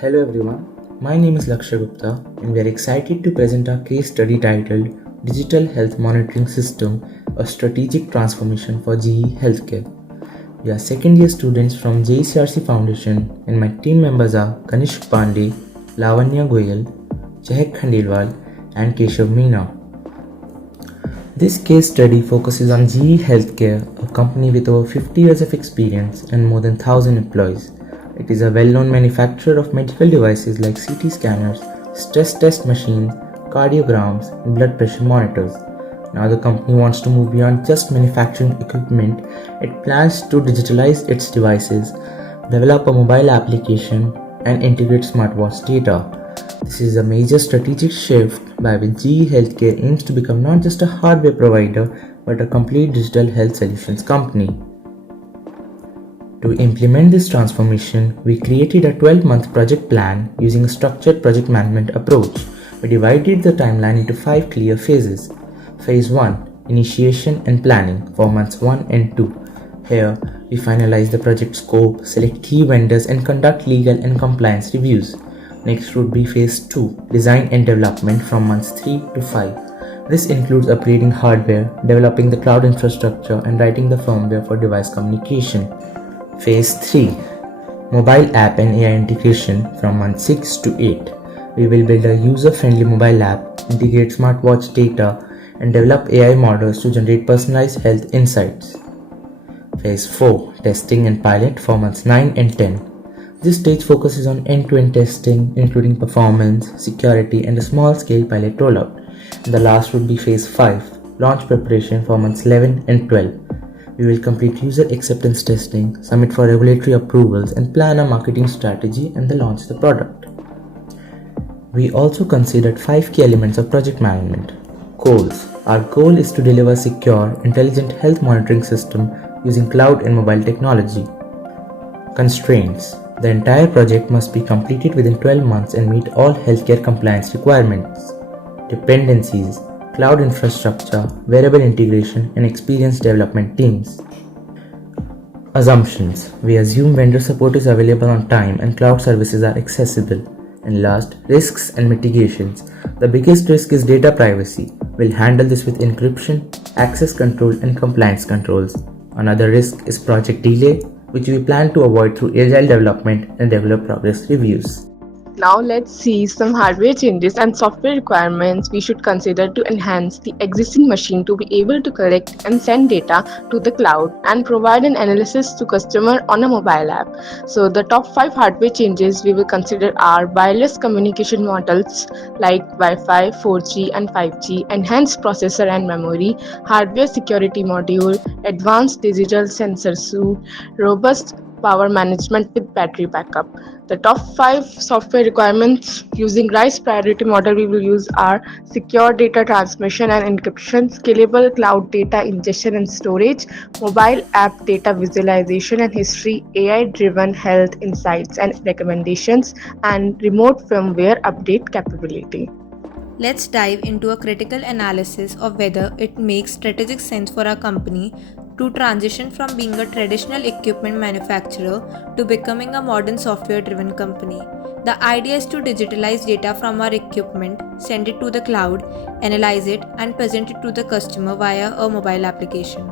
Hello everyone, my name is Lakshya Gupta and we are excited to present our case study titled Digital Health Monitoring System, a Strategic Transformation for GE Healthcare. We are second year students from JECRC Foundation and my team members are Kanishk Pandey, Lavanya Goyal, Chahak Khandelwal and Keshav Meena. This case study focuses on GE Healthcare, a company with over 50 years of experience and more than 1,000 employees. It is a well-known manufacturer of medical devices like CT scanners, stress test machines, cardiograms, and blood pressure monitors. Now the company wants to move beyond just manufacturing equipment. It plans to digitalize its devices, develop a mobile application, and integrate smartwatch data. This is a major strategic shift by which GE Healthcare aims to become not just a hardware provider but a complete digital health solutions company. To implement this transformation, we created a 12-month project plan using a structured project management approach. We divided the timeline into 5 clear phases. Phase 1, Initiation and Planning for months 1 and 2. Here, we finalize the project scope, select key vendors and conduct legal and compliance reviews. Next would be Phase 2, Design and Development from months 3 to 5. This includes upgrading hardware, developing the cloud infrastructure and writing the firmware for device communication. Phase 3, Mobile App and AI Integration from month 6 to 8. We will build a user-friendly mobile app, integrate smartwatch data, and develop AI models to generate personalized health insights. Phase 4, Testing and Pilot for months 9 and 10. This stage focuses on end-to-end testing, including performance, security, and a small-scale pilot rollout. And the last would be Phase 5, Launch Preparation for months 11 and 12. We will complete user acceptance testing, submit for regulatory approvals, and plan a marketing strategy and then launch the product. We also considered 5 key elements of project management. Goals. Our goal is to deliver a secure, intelligent health monitoring system using cloud and mobile technology. Constraints. The entire project must be completed within 12 months and meet all healthcare compliance requirements. Dependencies. Cloud infrastructure, wearable integration, and experienced development teams. Assumptions. We assume vendor support is available on time and cloud services are accessible. And last, risks and mitigations. The biggest risk is data privacy. We'll handle this with encryption, access control, and compliance controls. Another risk is project delay, which we plan to avoid through agile development and develop progress reviews. Now let's see some hardware changes and software requirements we should consider to enhance the existing machine to be able to collect and send data to the cloud and provide an analysis to customer on a mobile app. So the top 5 hardware changes we will consider are wireless communication models like Wi-Fi, 4G and 5G, enhanced processor and memory, hardware security module, advanced digital sensor suite, robust power management with battery backup. The top 5 software requirements using RISE priority model we will use are secure data transmission and encryption, scalable cloud data ingestion and storage, mobile app data visualization and history, AI-driven health insights and recommendations, and remote firmware update capability. Let's dive into a critical analysis of whether it makes strategic sense for our company to transition from being a traditional equipment manufacturer to becoming a modern software-driven company. The idea is to digitalize data from our equipment, send it to the cloud, analyze it, and present it to the customer via a mobile application.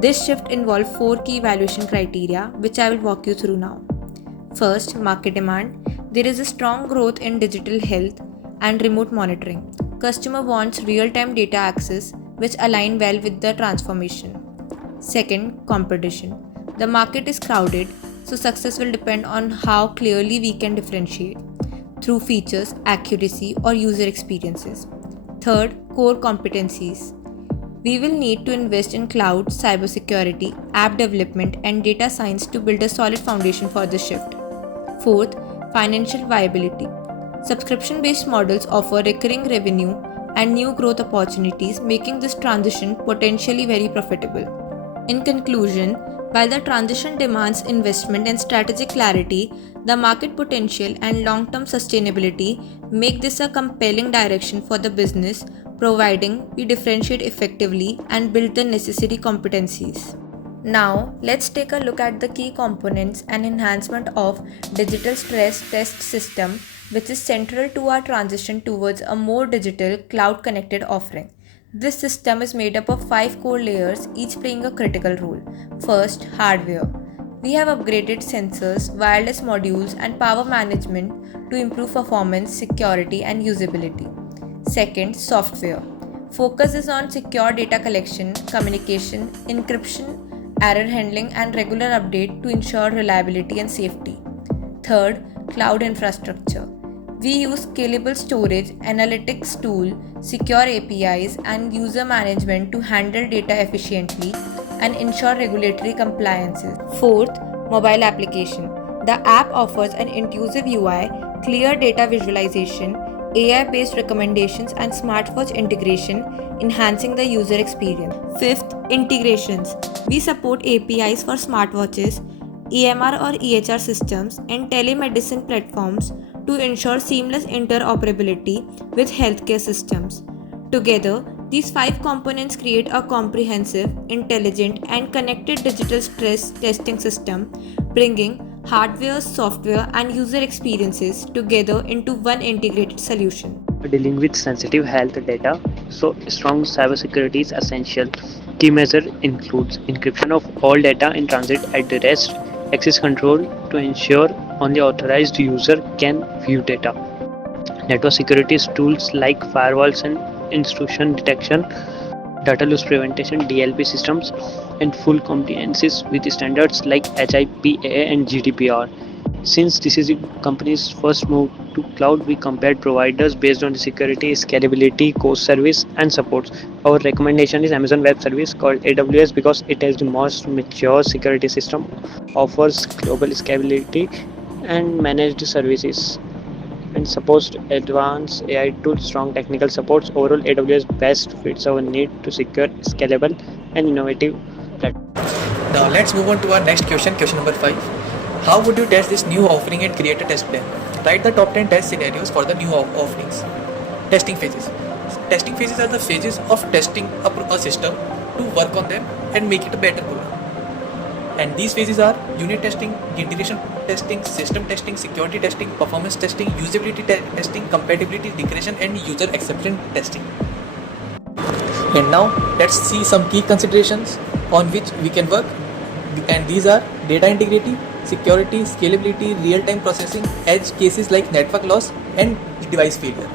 This shift involves 4 key evaluation criteria, which I will walk you through now. First, market demand. There is a strong growth in digital health and remote monitoring. Customer wants real-time data access, which align well with the transformation. Second, competition. The market is crowded, so success will depend on how clearly we can differentiate through features, accuracy, or user experiences. Third, core competencies. We will need to invest in cloud, cybersecurity, app development, and data science to build a solid foundation for this shift. Fourth, financial viability. Subscription-based models offer recurring revenue and new growth opportunities, making this transition potentially very profitable. In conclusion, while the transition demands investment and strategic clarity, the market potential and long-term sustainability make this a compelling direction for the business, providing we differentiate effectively and build the necessary competencies. Now, let's take a look at the key components and enhancement of digital stress test system, which is central to our transition towards a more digital, cloud-connected offering. This system is made up of 5 core layers, each playing a critical role. First, hardware. We have upgraded sensors, wireless modules, and power management to improve performance, security, and usability. Second, software. Focus is on secure data collection, communication, encryption, error handling, and regular update to ensure reliability and safety. Third, cloud infrastructure. We use scalable storage, analytics tool, secure APIs, and user management to handle data efficiently and ensure regulatory compliances. Fourth, mobile application. The app offers an intuitive UI, clear data visualization, AI-based recommendations, and smartwatch integration, enhancing the user experience. Fifth, integrations. We support APIs for smartwatches, EMR or EHR systems, and telemedicine platforms to ensure seamless interoperability with healthcare systems. Together, these 5 components create a comprehensive, intelligent, and connected digital stress testing system, bringing hardware, software, and user experiences together into one integrated solution. Dealing with sensitive health data, so strong cybersecurity is essential. Key measure includes encryption of all data in transit at the rest, access control to ensure only authorized user can view data. Network security tools like firewalls and intrusion detection, data loss prevention (DLP) systems, and full compliance with standards like HIPAA and GDPR. Since this is the company's first move to cloud, we compared providers based on the security, scalability, cost, service, and supports. Our recommendation is Amazon Web Service called AWS because it has the most mature security system, offers global scalability, and managed services, and supports advanced AI tools, strong technical supports. Overall, AWS best fits our need to secure, scalable, and innovative platform. Now let's move on to our next question, question number 5. How would you test this new offering and create a test plan? Write the top 10 test scenarios for the new offerings. Testing phases. Testing phases are the phases of testing a system to work on them and make it a better product. And these phases are unit testing, integration testing, system testing, security testing, performance testing, usability testing, compatibility, integration, and user acceptance testing. And now let's see some key considerations on which we can work. And these are data integrity, security, scalability, real-time processing, edge cases like network loss, and device failure.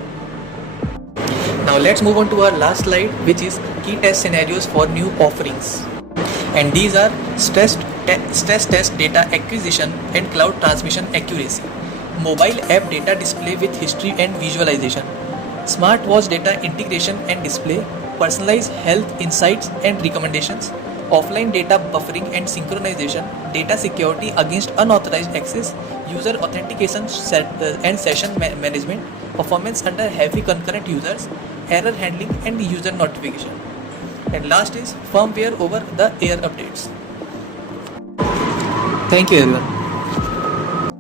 Now let's move on to our last slide, which is key test scenarios for new offerings. And these are stress test data acquisition and cloud transmission accuracy, mobile app data display with history and visualization, smartwatch data integration and display, personalized health insights and recommendations, offline data buffering and synchronization, data security against unauthorized access, user authentication and session management, performance under heavy concurrent users, error handling and user notification. And last is firmware over the air updates. Thank you everyone.